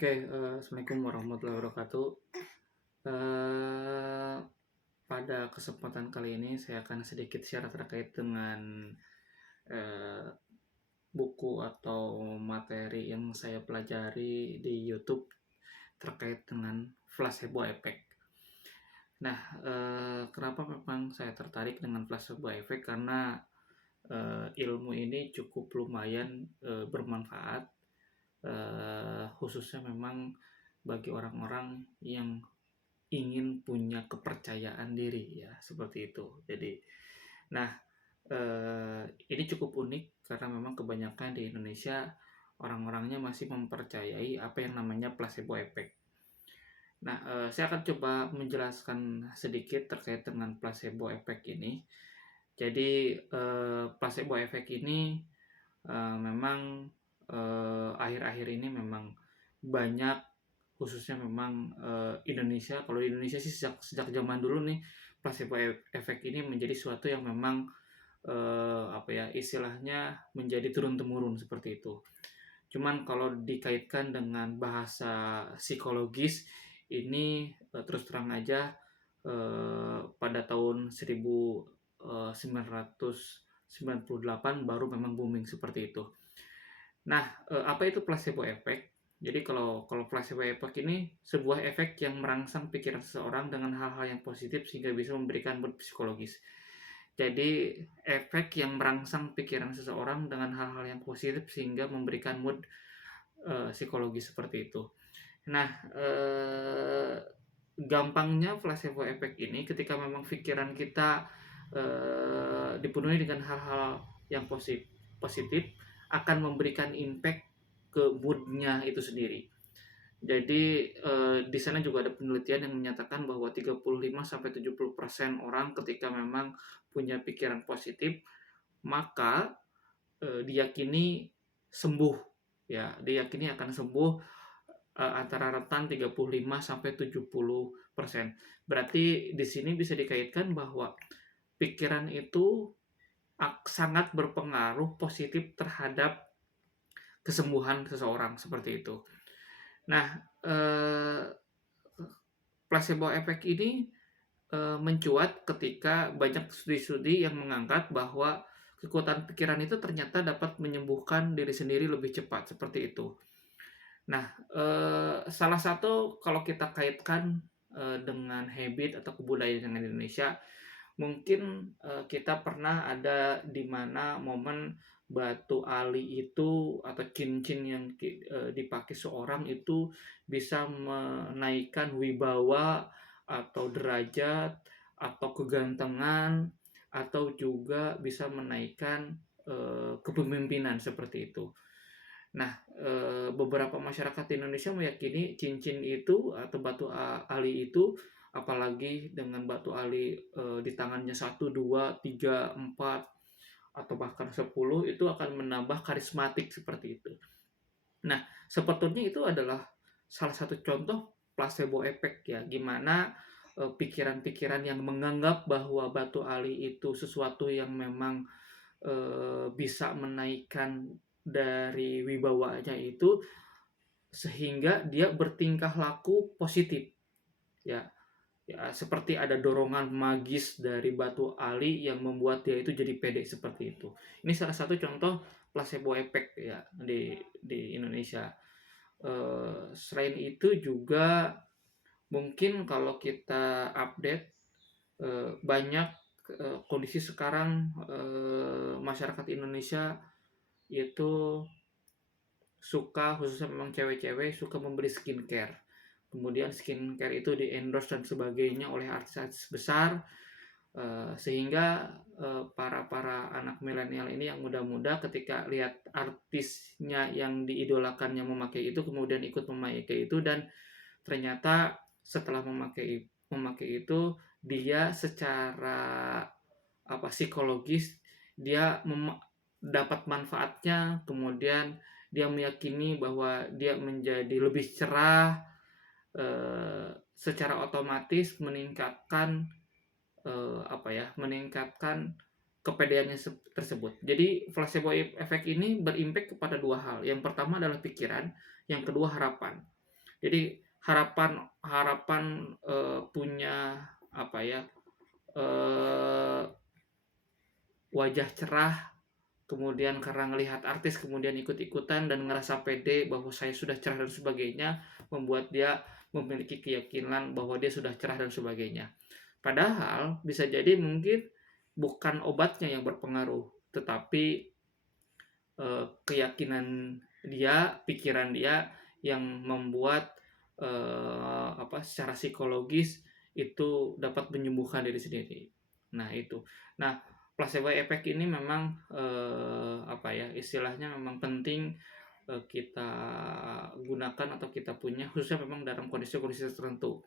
Oke, Assalamualaikum warahmatullahi wabarakatuh. Eee, Pada kesempatan kali ini saya akan sedikit share terkait dengan, eee, buku atau materi yang saya pelajari di YouTube terkait dengan placebo effect. Nah, kenapa memang saya tertarik dengan placebo effect, karena, ilmu ini cukup lumayan, bermanfaat, khususnya memang bagi orang-orang yang ingin punya kepercayaan diri ya, seperti itu. Nah, ini cukup unik karena memang kebanyakan di Indonesia orang-orangnya masih mempercayai apa yang namanya placebo effect. Nah, saya akan coba menjelaskan sedikit terkait dengan placebo effect ini. Jadi, placebo effect ini, memang, akhir-akhir ini memang banyak, khususnya memang, Indonesia. Kalau di Indonesia sih sejak sejak zaman dulu nih, placebo effect ini menjadi suatu yang memang, apa ya, istilahnya menjadi turun-temurun seperti itu. Cuman kalau dikaitkan dengan bahasa psikologis, ini, terus terang aja, pada tahun 1998 baru memang booming seperti itu. Nah, apa itu placebo effect? Jadi kalau placebo effect ini sebuah efek yang merangsang pikiran seseorang dengan hal-hal yang positif sehingga bisa memberikan mood psikologis. Jadi efek yang merangsang pikiran seseorang dengan hal-hal yang positif sehingga memberikan mood, psikologis seperti itu. Nah, gampangnya placebo effect ini ketika memang pikiran kita, dipenuhi dengan hal-hal yang positif akan memberikan impact ke mood-nya itu sendiri. Jadi, di sana juga ada penelitian yang menyatakan bahwa 35-70% orang ketika memang punya pikiran positif, maka, diyakini sembuh, ya, diyakini akan sembuh, antara rentan 35-70%. Berarti di sini bisa dikaitkan bahwa pikiran itu sangat berpengaruh positif terhadap kesembuhan seseorang, seperti itu. Nah, placebo effect ini, mencuat ketika banyak studi-studi yang mengangkat bahwa kekuatan pikiran itu ternyata dapat menyembuhkan diri sendiri lebih cepat, seperti itu. Nah, salah satu kalau kita kaitkan, dengan habit atau kebudayaan di Indonesia, mungkin, kita pernah ada di mana momen batu ali itu atau cincin yang dipakai seorang itu bisa menaikkan wibawa atau derajat atau kegantengan atau juga bisa menaikkan, kepemimpinan seperti itu. Nah, beberapa masyarakat di Indonesia meyakini cincin itu atau batu ali itu, apalagi dengan batu ali, di tangannya 1, 2, 3, 4 atau bahkan 10 itu akan menambah karismatik seperti itu. Nah, sebetulnya itu adalah salah satu contoh placebo effect ya, gimana pikiran-pikiran yang menganggap bahwa batu ali itu sesuatu yang memang, bisa menaikkan dari wibawanya itu, sehingga dia bertingkah laku positif, ya. Ya, seperti ada dorongan magis dari batu ali yang membuat dia itu jadi pede seperti itu. Ini salah satu contoh placebo effect ya di Indonesia. Selain itu juga mungkin kalau kita update, banyak, kondisi sekarang, masyarakat Indonesia itu suka, khususnya memang cewek-cewek suka membeli skincare. Kemudian skincare itu di-endorse dan sebagainya oleh artis-artis besar, sehingga, para anak milenial ini yang muda-muda ketika lihat artisnya yang diidolakannya memakai itu, kemudian ikut memakai itu, dan ternyata setelah memakai itu, dia secara psikologis dia dapat manfaatnya, kemudian dia meyakini bahwa dia menjadi lebih cerah, secara otomatis meningkatkan, meningkatkan kepedeannya tersebut. Jadi placebo effect ini berimpact kepada dua hal. Yang pertama adalah pikiran, yang kedua harapan. Jadi harapan harapan, punya apa ya, eee, wajah cerah, kemudian karena ngelihat artis kemudian ikut-ikutan dan ngerasa pede bahwa saya sudah cerah dan sebagainya, membuat dia memiliki keyakinan bahwa dia sudah cerah dan sebagainya. Padahal bisa jadi mungkin bukan obatnya yang berpengaruh, tetapi keyakinan dia, pikiran dia yang membuat, secara psikologis itu dapat menyembuhkan diri sendiri. Nah itu. Nah, placebo effect ini memang, istilahnya memang penting, kita gunakan atau kita punya khususnya memang dalam kondisi-kondisi tertentu.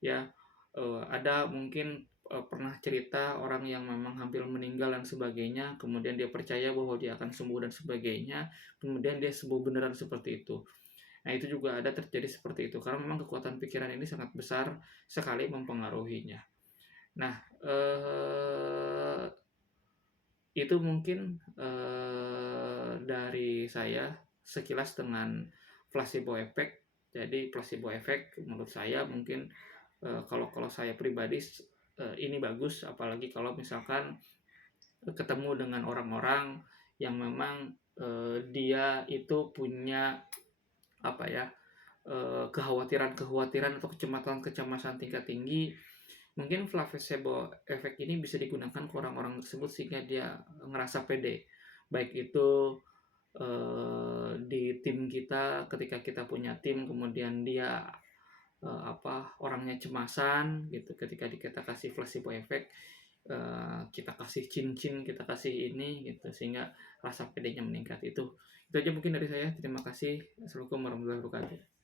Ya, ada mungkin, pernah cerita orang yang memang hampir meninggal dan sebagainya, kemudian dia percaya bahwa dia akan sembuh dan sebagainya, kemudian dia sembuh beneran seperti itu. Nah, itu juga ada terjadi seperti itu, karena memang kekuatan pikiran ini sangat besar sekali mempengaruhinya. Nah, itu mungkin, dari saya sekilas dengan placebo effect. Jadi placebo effect menurut saya mungkin, kalau kalau saya pribadi ini bagus, apalagi kalau misalkan ketemu dengan orang-orang yang memang, dia itu punya apa ya, kekhawatiran-kekhawatiran atau kecemasan-kecemasan tingkat tinggi. Mungkin placebo effect ini bisa digunakan ke orang-orang tersebut sehingga dia ngerasa pede. Baik itu, di tim kita ketika kita punya tim kemudian dia, orangnya cemasan gitu, ketika kita kasih placebo effect, kita kasih cincin, kita kasih ini gitu, sehingga rasa pedenya meningkat. Itu aja mungkin dari saya. Terima kasih. Assalamualaikum warahmatullahi wabarakatuh.